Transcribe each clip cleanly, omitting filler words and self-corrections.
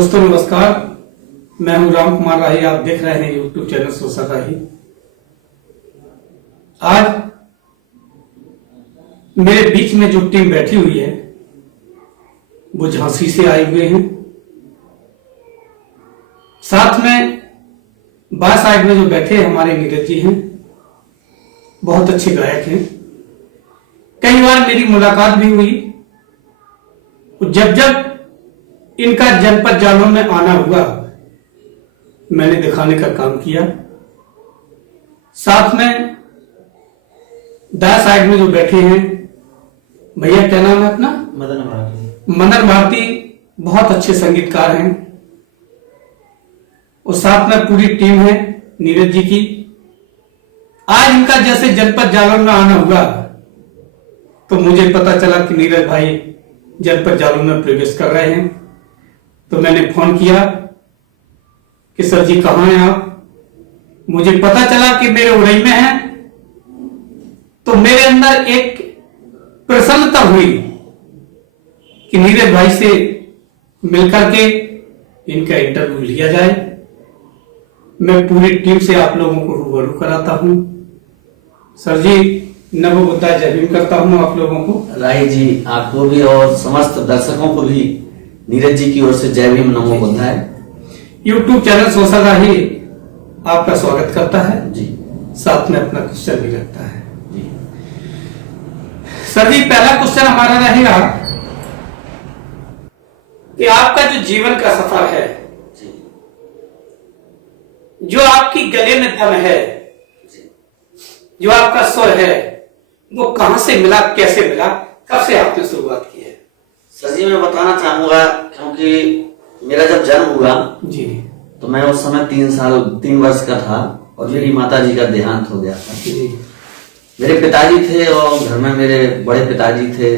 दोस्तों नमस्कार, मैं हूं राम कुमार राही। आप देख रहे हैं यूट्यूब चैनल सोशल राही। आज मेरे बीच में जो टीम बैठी हुई है वो झांसी से आए हुए हैं। साथ में बाएं साइड में जो बैठे हैं हमारे नीरज जी हैं, बहुत अच्छे गायक हैं। कई बार मेरी मुलाकात भी हुई। जब जब इनका जनपद जालों में आना हुआ मैंने दिखाने का काम किया। साथ में दाएं साइड में जो बैठे हैं भैया, क्या नाम है अपना? मदन भारती बहुत अच्छे संगीतकार हैं। और साथ में पूरी टीम है नीरज जी की। आज इनका जैसे जनपद जालों में आना हुआ तो मुझे पता चला कि नीरज भाई जनपद जालों में प्रवेश कर रहे हैं। तो मैंने फोन किया कि सर जी कहाँ हैं आप? मुझे पता चला कि मेरे उड़ई में हैं। तो मेरे अंदर एक प्रसन्नता हुई कि नीरज भाई से मिलकर के इनका इंटरव्यू लिया जाए। मैं पूरी टीम से आप लोगों को रूबरू कराता हूं। सर जी नमो बुद्धाय, जय भीम करता हूं आप लोगों को। राही जी आपको भी और समस्त दर्शकों को भी नीरज जी की ओर से जय भीम नमो बुद्धाय। यूट्यूब चैनल सोशल राही आपका स्वागत करता है जी, साथ में अपना क्वेश्चन भी रखता है जी। सर जी पहला क्वेश्चन हमारा रहेगा कि आपका जो जीवन का सफर है, जो आपकी गले में दम है, जो आपका स्वर है, वो कहां से मिला, कैसे मिला, कब से आपने शुरुआत की है? सर जी मैं बताना चाहूंगा, क्योंकि मेरा जब जन्म हुआ जी तो मैं उस समय 3 वर्ष का था और मेरी माता जी का देहांत हो गया था। जी मेरे पिताजी थे और घर में मेरे बड़े पिताजी थे,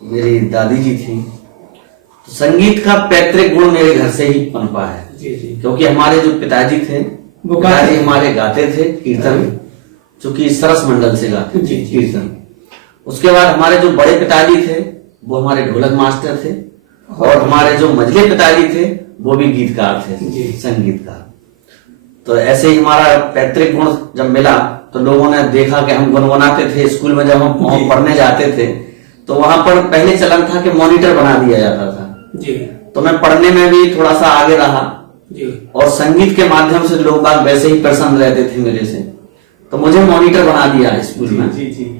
मेरी दादी जी थी। तो संगीत का पैतृक गुण मेरे घर से ही पनपा है। जी जी क्योंकि हमारे जो पिताजी थे वो पिताजी हमारे गाते थे कीर्तन, जो कि सरस मंडल से गाते थे कीर्तन। उसके बाद हमारे जो बड़े पिताजी थे वो हमारे ढोलक मास्टर थे और हमारे जो मझले पिताजी थे वो भी गीतकार थे, संगीतकार। तो ऐसे ही हमारा पैतृक गुण जब मिला तो लोगों ने देखा कि हम गुनगुनाते थे। स्कूल में जब हम पढ़ने जाते थे तो वहां पर पहले चलन था कि मॉनिटर बना दिया जाता था जी। तो मैं पढ़ने में भी थोड़ा सा आगे रहा जी। और संगीत के माध्यम से लोग बाग वैसे ही प्रसन्न रहते थे मेरे से, तो मुझे मॉनिटर बना दिया स्कूल में। जी जी।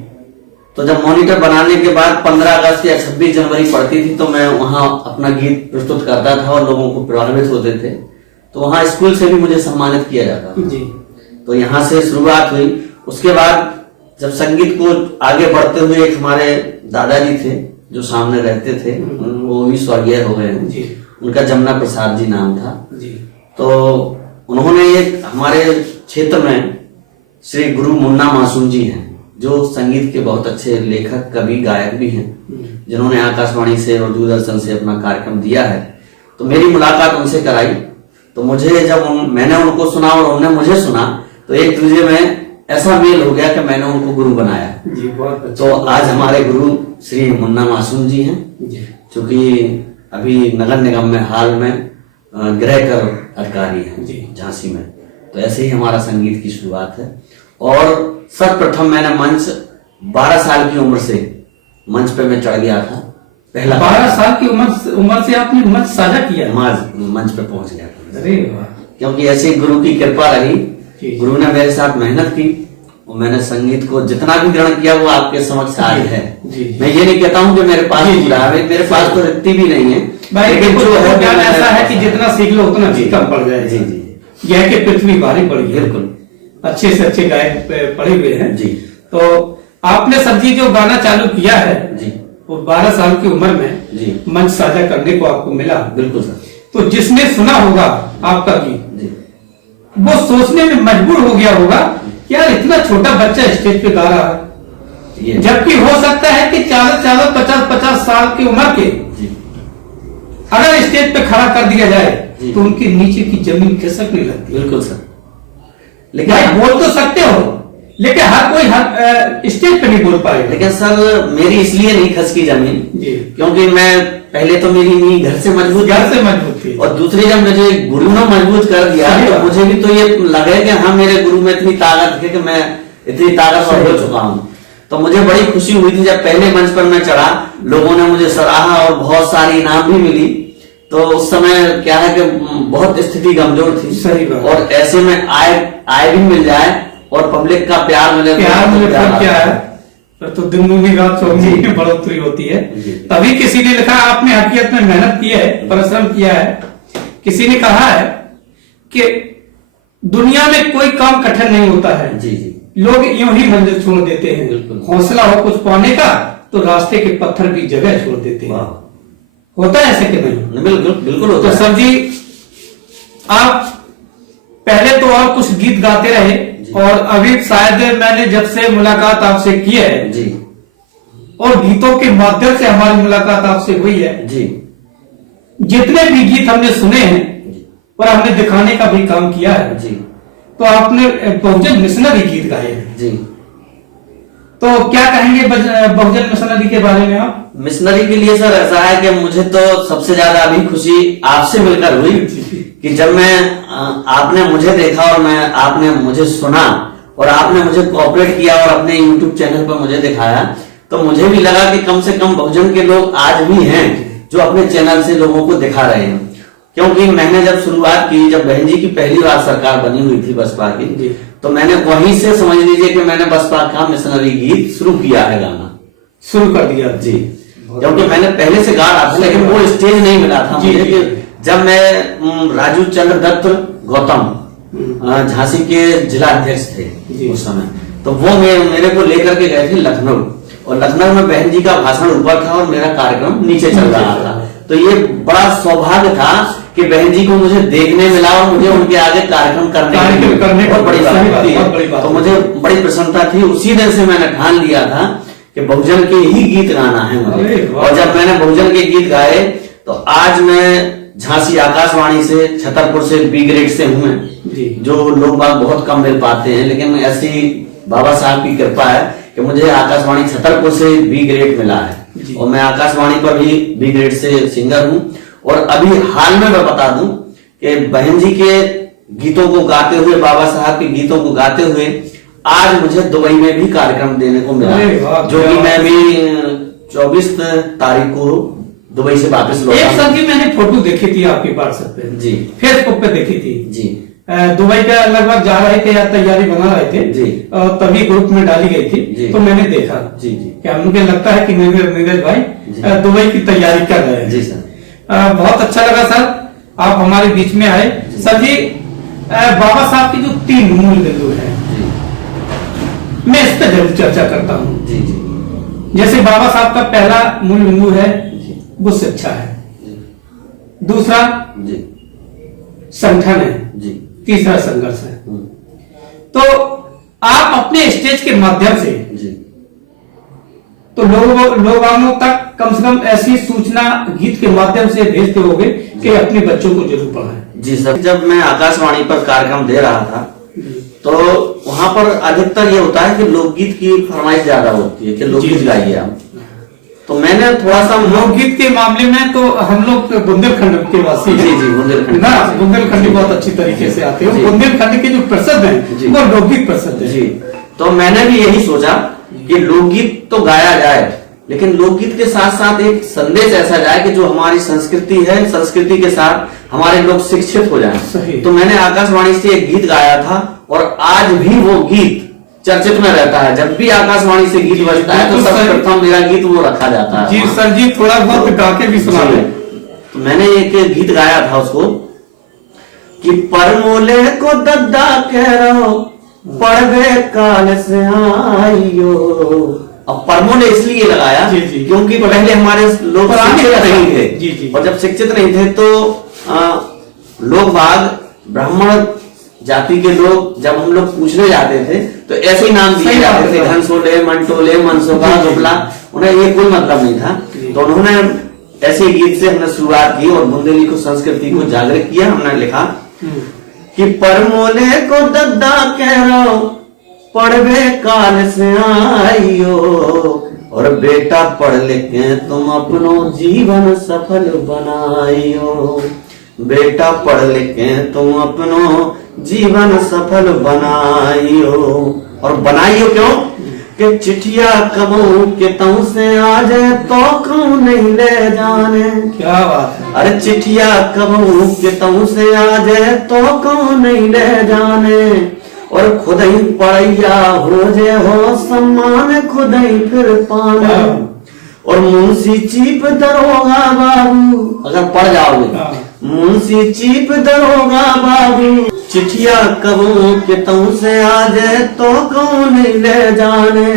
तो जब मॉनिटर बनाने के बाद 15 अगस्त या 26 जनवरी पड़ती थी तो मैं वहां अपना गीत प्रस्तुत करता था और लोगों को प्रभावित होते थे। तो वहां स्कूल से भी मुझे सम्मानित किया जाता था। जी। तो यहाँ से शुरुआत हुई। उसके बाद जब संगीत को आगे बढ़ते हुए एक हमारे दादाजी थे जो सामने रहते थे, वो भी स्वर्गीय हो गए हैं, उनका जमुना प्रसाद जी नाम था जी। तो उन्होंने एक हमारे क्षेत्र में श्री गुरु मुन्ना मासूम जी हैं जो संगीत के बहुत अच्छे लेखक, कवि, गायक भी हैं, जिन्होंने आकाशवाणी से और दूरदर्शन से अपना कार्यक्रम दिया है। तो मेरी मुलाकात उनसे कराई। तो मुझे जब मैंने उनको सुना और उन्होंने मुझे सुना तो एक दूसरे में ऐसा मेल हो गया कि मैंने उनको गुरु बनाया जी। बहुत अच्छा। तो आज हमारे गुरु श्री मुन्ना मासूम जी हैं, जो कि अभी नगर निगम में हाल में गृह कर अधिकारी हैं झांसी में। तो ऐसे ही हमारा संगीत की शुरुआत है। और सर्वप्रथम मैंने मंच 12 साल की उम्र से मंच पे मैं चढ़ गया था। पहला 12 साल की उम्र से आपने मंच साझा किया? मंच पे पहुंच गया था। अरे वाह। क्योंकि ऐसे गुरु की कृपा रही, गुरु ने मेरे साथ मेहनत की और मैंने संगीत को जितना भी ग्रहण किया वो आपके समक्ष आज है। मैं ये नहीं कहता हूँ कि मेरे पास मेरे पास तो रिक्ति भी नहीं है भाई, जो है ज्ञान ऐसा है कि जितना सीख लो उतना कम पड़ जाए। जी जी। यह कि पृथ्वी भारी पड़ गई। बिल्कुल। अच्छे से अच्छे गायक पड़े हुए हैं जी। तो आपने सर जी जो गाना चालू किया है जी, वो 12 साल की उम्र में जी मंच साझा करने को आपको मिला। बिल्कुल सर। तो जिसने सुना होगा आपका गीत जी, वो सोचने में मजबूर हो गया होगा कि यार इतना छोटा बच्चा स्टेज पे गा रहा है, जबकि हो सकता है कि 40-50 साल की उम्र के अगर स्टेज पे खड़ा कर दिया जाए तो उनके नीचे की जमीन खिसकने लगती है। बिल्कुल सर। लेकिन आप बोल तो सकते हो लेकिन हर कोई हर स्टेज पे नहीं बोल पाएगा। लेकिन सर मेरी इसलिए नहीं खसकी जमीन जी। क्योंकि मैं पहले तो मेरी नींव घर से मजबूत थी और दूसरी जब मुझे गुरु ने मजबूत कर दिया तो मुझे भी तो ये लगे कि हाँ मेरे गुरु में इतनी ताकत है कि मैं इतनी ताकतवर हो चुका हूँ। तो मुझे बड़ी खुशी हुई थी जब पहले मंच पर मैं चढ़ा, लोगों ने मुझे सराहा और बहुत सारी इनाम भी मिली। तो उस समय क्या है कि बहुत स्थिति कमजोर थी। सही बात। और ऐसे में आय भी मिल जाए और पब्लिक का प्यार मिले क्या है तो दिन दूनी रात चौगुनी में बढ़ोतरी होती है। तभी किसी ने लिखा आपने हकीकत में मेहनत की है, परिश्रम किया है। किसी ने कहा है कि दुनिया में कोई काम कठिन नहीं होता है। जी जी। लोग यूं ही मंजिल छोड़ देते हैं। हौसला हो कुछ पाने का तो रास्ते के पत्थर भी जगह छोड़ देते हैं। होता है ऐसे कि नहीं? बिल्कुल बिल्कुल होता है। तो सर जी आप पहले तो और कुछ गीत गाते रहे और अभी शायद मैंने जब से मुलाकात आपसे की है जी और गीतों के माध्यम से हमारी मुलाकात आपसे हुई है जी, जितने भी गीत हमने सुने हैं और हमने दिखाने का भी काम किया है जी, तो आपने बहुजन मिशनरी गीत गाए हैं जी। तो क्या कहेंगे बहुजन मिशनरी के बारे में आप? मिशनरी के लिए सर ऐसा है कि मुझे तो सबसे ज्यादा अभी खुशी आपसे मिलकर हुई कि जब मैं आपने मुझे देखा और आपने मुझे सुना और आपने मुझे कोऑपरेट किया और अपने YouTube चैनल पर मुझे दिखाया, तो मुझे भी लगा कि कम से कम बहुजन के लोग आज भी हैं जो अपने चैनल से लोगों को दिखा रहे हैं। क्योंकि मैंने जब शुरुआत की, जब बहन जी की पहली बार सरकार बनी हुई थी बसपा की, तो मैंने वहीं से समझ लीजिए कि मैंने बसपा का मिशनरी गीत शुरू किया है, गाना शुरू कर दिया जी। क्योंकि मैंने पहले से गा रहा था लेकिन वो स्टेज नहीं मिला था मुझे कि जब मैं राजू चंद्र दत्त गौतम झांसी के जिला अध्यक्ष थे उस समय, तो वो मेरे को लेकर के गए थे लखनऊ और लखनऊ में बहन जी का भाषण ऊपर था और मेरा कार्यक्रम नीचे चल रहा था। तो ये बड़ा सौभाग्य था कि बहन जी को मुझे देखने मिला और मुझे उनके आगे कार्यक्रम करने बहुत बड़ी बात थी। तो मुझे बड़ी प्रसन्नता थी। उसी दिन से मैंने ठान लिया था कि बहुजन के ही गीत गाना है मुझे। और जब मैंने बहुजन के गीत गाए तो आज मैं झांसी आकाशवाणी से, छतरपुर से, बी ग्रेड से हूँ मैं, जो लोग बात बहुत कम मिल पाते हैं, लेकिन ऐसी बाबा साहब की कृपा है कि मुझे आकाशवाणी छतरपुर से बी ग्रेड मिला है और मैं आकाशवाणी पर भी बी ग्रेड से सिंगर हूँ। और अभी हाल में मैं बता दूं कि बहन जी के गीतों को गाते हुए, बाबा साहब के गीतों को गाते हुए आज मुझे दुबई में भी कार्यक्रम देने को मिला, जो कि मैं भी 24 तारीख को दुबई से वापस लौटा। एक सर जी मैंने फोटो देखी थी आपके व्हाट्सएप पे जी, फेसबुक पे देखी थी जी। दुबई का लगभग जा रहे थे या तैयारी बना रहे थे जी, तभी ग्रुप में डाली गई थी तो मैंने देखा जी जी, क्या मुझे लगता है कि नीरज भाई दुबई की तैयारी कर रहे हैं। जी सर, बहुत अच्छा लगा सर आप हमारे बीच में आए। सर जी बाबा साहब की जो 3 मूल बिंदु है मैं इस पर जरूर चर्चा करता हूँ। जी जी। जैसे बाबा साहब का पहला मूल बिंदु है वो शिक्षा है, दूसरा जी संगठन है जी, तीसरा संघर्ष है। तो आप अपने स्टेज के माध्यम से जी तो लोगों तक कम से कम ऐसी सूचना गीत के माध्यम से भेजते होंगे कि अपने बच्चों को जरूर पढ़ाएं। जी सर, जब मैं आकाशवाणी पर कार्यक्रम दे रहा था तो वहां पर अधिकतर ये होता है कि लोकगीत की फरमाइश ज्यादा होती है कि लोकगीत गाइए आप। तो मैंने थोड़ा सा लोकगीत के मामले में तो हम लोग बुंदेलखंड के वासी हैं। जी जी, बुंदेलखंड ना बुंदेलखंडी बहुत अच्छी तरीके से आते हैं। बुंदेलखंड के जो प्रसिद्ध हैं वो लोकगीत प्रसिद्ध है जी। तो मैंने भी यही सोचा कि लोकगीत तो गाया जाए लेकिन लोकगीत के साथ साथ एक संदेश ऐसा जाए कि जो हमारी संस्कृति है, संस्कृति के साथ हमारे लोग शिक्षित हो जाएं। तो मैंने आकाशवाणी से एक गीत गाया था और आज भी वो गीत चर्चित में रहता है। जब भी आकाशवाणी से गीत बजता है तो सर्वप्रथम मेरा गीत वो रखा जाता है। जी सर जी, थोड़ा बहुत गा के भी सुना दे। तो मैंने एक गीत गाया था उसको कि परमोले को दद्दा कह रहो पढ़वे काल से आइयो। अब परमोले इसलिए लगाया क्योंकि पहले हमारे लोग शिक्षित नहीं थे और जब शिक्षित नहीं थे तो लोग बाग ब्राह्मण जाति के लोग जब हम लोग पूछने जाते थे तो ऐसे ही नाम दिए जाते थे, घनसोले, मंटोले, मनसोखा, दुबला, उन्हें ये कोई मतलब नहीं था। तो उन्होंने ऐसे गीत से हमने शुरुआत की और बुंदेली को, संस्कृति को जागृत किया। हमने लिखा कि परमोले को दद्दा कह रहो पढ़वे काल से आइयो, और बेटा पढ़ लिखे तुम अपनो जीवन सफल बनाइयो। बेटा पढ़ लिखे तुम अपनो जीवन सफल बनाइयो। और बनाइयो क्यों कि चिट्ठिया कबू के तऊ से आ जाए तो क्यों नहीं ले जाने। क्या बात है। अरे चिट्ठिया कबू के तऊ से आ जाए तो क्यों नहीं ले जाने। और खुद ही पढ़ैया हो जे हो सम्मान खुद ही फिर पाने। और मुंशी चीफ दरोगा बाबू, अगर पढ़ जाओगे, मुंशी चीफ दरोगा बाबू, चिट्ठिया कबू के तऊ से आ जाए तो कौन ले जाने।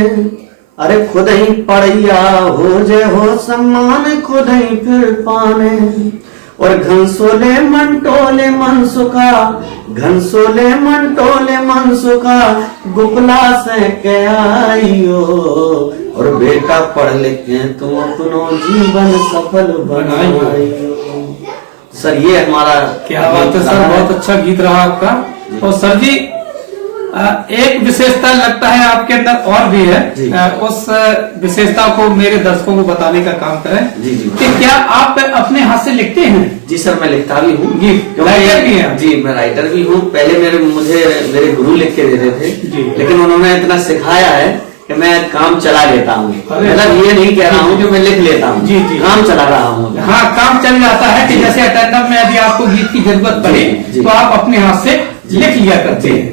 अरे खुद ही पढ़ैया हो जे हो सम्मान खुद ही फिर पाने। और घनसोले मंटोले मनसुखा, घनसोले मंटोले मनसुखा, गुपला से के आइयो। और बेटा पढ़ लिखे तुम अपनो जीवन सफल बनाइयो। सर ये हमारा क्या बात है सर, बहुत अच्छा गीत रहा आपका। और सर जी एक विशेषता लगता है आपके अंदर और भी है, उस विशेषता को मेरे दर्शकों को बताने का काम करें। जी जी। कि क्या आप अपने हाथ से लिखते हैं? जी सर, मैं लिखता भी हूँ, राइटर भी हैं? जी मैं राइटर भी हूँ। पहले मुझे मेरे गुरु लिख के देते थे, लेकिन उन्होंने इतना सिखाया है कि मैं काम चला लेता हूँ। मतलब ये नहीं कह रहा हूँ कि मैं लिख लेता हूँ, काम चला रहा हूँ। हाँ, काम चल जाता है कि जैसे अटेंडर में यदि आपको गीत की जरूरत पड़े तो आप अपने हाथ से लिख लिया करते हैं।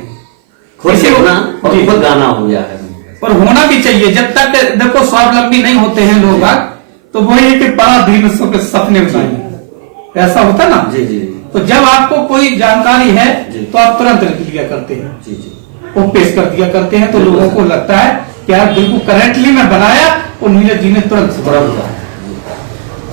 खुद लिखना और खुद गाना हो गया है। और होना भी चाहिए। जब तक देखो स्वावलंबी नहीं होते हैं लोग, तो वही है कि पराधीन के सपने बताएंगे, ऐसा होता ना। जी जी। तो जब आपको कोई जानकारी है तो आप तुरंत लिख लिया करते हैं। जी जी। वो पेश कर दिया करते हैं, तो लोगों को लगता है कि यार बिल्कुल करेंटली मैं बनाया, और नीरज जी ने तुरंत।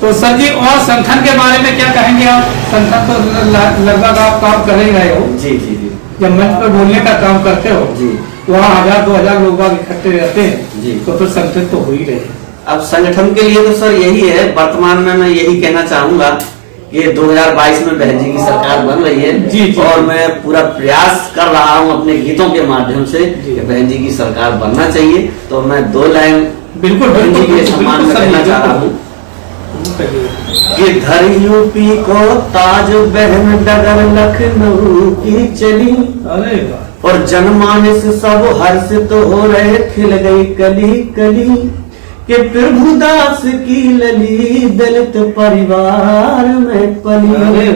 तो सर जी, और संगठन के बारे में क्या कहेंगे आप? संगठन तो लगभग आप काम कर ही रहे हो। जी जी जी। जब मंच पर बोलने का काम करते हो जी, वहाँ 1000-2000 लोग इकट्ठे रहते हैं जी, तो फिर संगठन तो हो ही रहे। अब संगठन के लिए तो सर यही है, वर्तमान में मैं यही कहना चाहूंगा कि 2022 में बहन जी की सरकार बन रही है। जी, जी, और मैं पूरा प्रयास कर रहा हूं अपने गीतों के माध्यम से कि बहन जी की सरकार बनना चाहिए। तो मैं 2 लाइन बिल्कुल बहन जी के सम्मान में कहना चाह रहा हूँ कि धर यूपी को ताज बहन डगर लखनऊ की चली। अरे और जनमानस सब हर्षित हो रहे, खिल गई कली कली कि प्रभुदास की लली दलित परिवार में पली।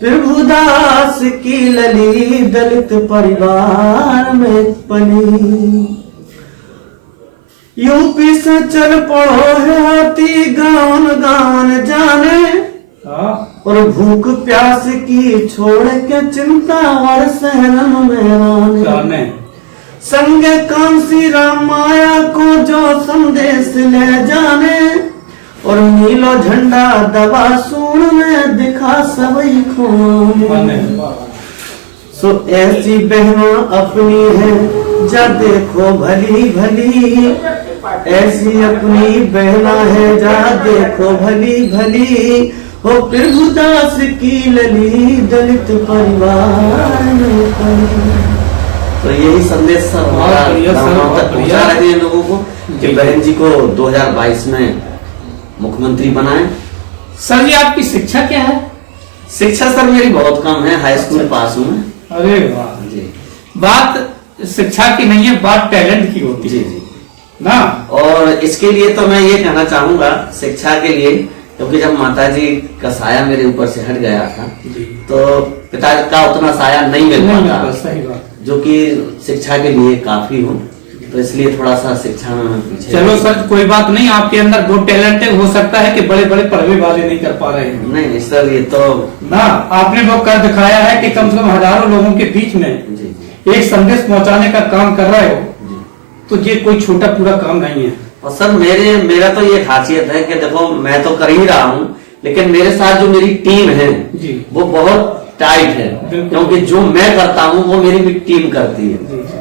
प्रभुदास की लली दलित परिवार में पली। यूपी से चल पड़ो है हाथी गान गान जाने। और भूख प्यास की छोड़ के चिंता और सहरन में आने। संग कांसी राम माया को जो संदेश ले जाने। और नीलो झंडा दबा सूर में दिखा सबई खून। सो ऐसी बहना अपनी है जा देखो भली भली। ऐसी अपनी बहना है जा देखो भली भली। हो प्रभुदास की लली दलित परिवार में पली। तो यही संदेश सर हमारा तक पहुंचा रहे हैं लोगों को कि बहन जी को 2022 में मुख्यमंत्री बनाएं। सर जी, आपकी शिक्षा क्या है? शिक्षा सर मेरी बहुत कम है, हाई स्कूल पास हूँ। अरे वाह जी। बात शिक्षा की नहीं है, बात टैलेंट की होती है। जी जी ना। और इसके लिए तो मैं ये कहना चाहूंगा शिक्षा के लिए, क्योंकि जब माताजी का साया मेरे ऊपर से हट गया था तो पिता का उतना साया नहीं मिल पाता, सही बात, जो कि शिक्षा के लिए काफी हो। तो इसलिए थोड़ा सा शिक्षा में पीछे। चलो सर, कोई बात नहीं, आपके अंदर बहुत टैलेंट है। हो सकता है कि बड़े बड़े पर्वेबाजी नहीं कर पा रहे हैं। नहीं सर, ये तो ना, आपने वो कर दिखाया है कि कम से कम हजारों लोगों के बीच में एक संदेश पहुंचाने का काम कर रहे हो। तो ये कोई छोटा पूरा काम नहीं है। और सर मेरा तो ये खासियत है कि देखो मैं तो कर ही रहा हूँ, लेकिन मेरे साथ जो मेरी टीम है वो बहुत टाइट है, क्योंकि जो मैं करता हूँ वो मेरी भी टीम करती है।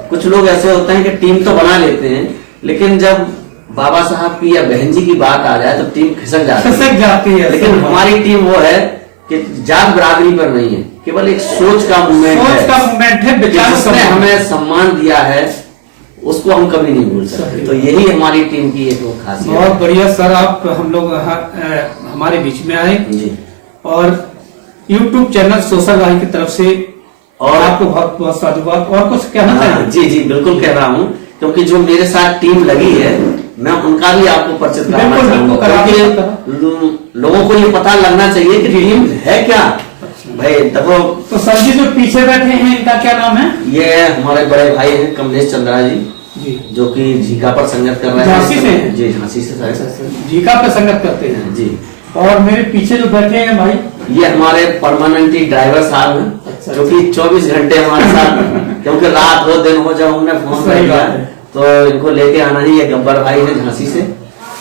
कुछ लोग ऐसे होते हैं कि टीम तो बना लेते हैं, लेकिन जब बाबा साहब की या बहन जी की बात आ जाए तो टीम खिसक जाती है। लेकिन हमारी टीम वो है कि जात बराबरी पर नहीं है, केवल एक सोच का मूवमेंट है। जिसने हमें सम्मान दिया है उसको हम कभी नहीं भूल सकते। तो यही हमारी टीम की एक खासियत है। बहुत बढ़िया सर, आप हम लोग हमारे बीच में आए जी। और YouTube चैनल सोशल भाई की तरफ से और आपको बहुत बहुत साधुवाद। और कुछ कहना चाहेंगे? जी जी बिल्कुल कह रहा हूँ, क्योंकि जो मेरे साथ टीम लगी है मैं उनका भी आपको परिचित कराना चाहूंगा, क्योंकि लोगों को ये पता लगना चाहिए कि टीम है क्या। भाई देखो, तो सर जी जो पीछे बैठे हैं इनका क्या नाम है? ये हमारे बड़े भाई हैं कमलेश चंद्रा जी, जो कि झीका पर संगत कर रहे हैं। झांसी से हैं? जी झांसी से सर। झीका पर संगत करते हैं जी। और मेरे पीछे जो बैठे हैं भाई, ये हमारे परमानेंटली ड्राइवर साहब हैं। अच्छा, जो कि 24 घंटे हमारे साथ, क्योंकि रात हो दिन हो जब हमने फोन कर दिया तो इनको लेके आना ही। ये गब्बर भाई है झांसी से।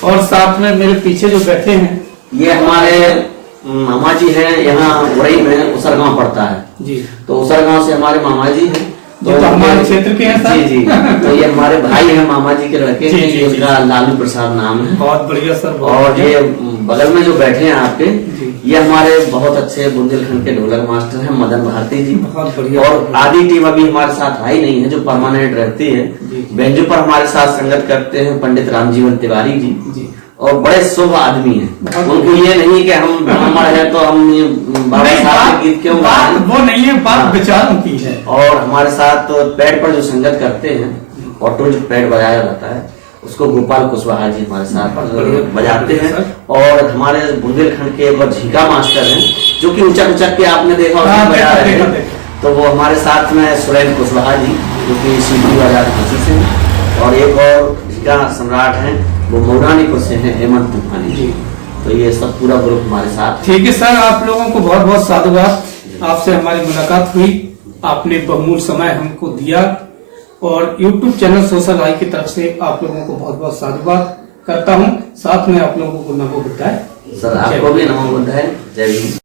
और साथ में मेरे पीछे जो बैठे हैं ये हमारे मामा जी हैं, यहाँ उड़ई में उसरगांव पड़ता है जी। तो उसरगांव से हमारे मामा जी हैं, तो हमारे क्षेत्र के हैं सर। जी जी। तो ये हमारे भाई हैं, मामा जी के लड़के जी, हैं। जी, उसका लालू प्रसाद नाम है। बहुत बढ़िया सर। और ये बगल में जो बैठे हैं आपके, जी। ये हमारे बहुत अच्छे बुंदेलखंड के ढोलक मास्टर हैं मदन भारती जी। बहुत बढ़िया। और आधी टीम अभी हमारे साथ आई नहीं है, जो परमानेंट रहती है। बेंजो पर हमारे साथ संगत करते हैं पंडित रामजीवन तिवारी जी, और बड़े शुभ आदमी हैं। उनको ये नहीं कि हम ब्राह्मण हैं तो हम बाबा साहब के गीत क्यों गाएं, वो नहीं है बात, विचारों की है। और हमारे साथ पैड पर जो संगत करते हैं, ऑटो जो पैड बजाया जाता है उसको गोपाल कुशवाहा जी हमारे साथ बजाते हैं। और हमारे बुंदेलखंड के एक झीका मास्टर हैं, जो कि उचक उचक के आपने देखा उसको बजा रहे हैं। तो वो हमारे साथ में सुरेंद्र कुशवाहा जी, जो कि सीधी बाजार झांसी से हैं। और एक और झीका सम्राट हैं, वो मौरानीपुर से हैं, हेमंत तूफानी जी। तो ये सब पूरा ग्रुप हमारे साथ। ठीक है सर, आप लोगों को बहुत बहुत साधुवाद। आपसे हमारी मुलाकात हुई, आपने बहुमूल्य समय हमको दिया और YouTube चैनल सोशल आई की तरफ से आप लोगों को बहुत बहुत साधुवाद करता हूँ। साथ में आप लोगों को नमो बुद्धाय। सर आपको भी नमो बुद्धाय। जय हिंद।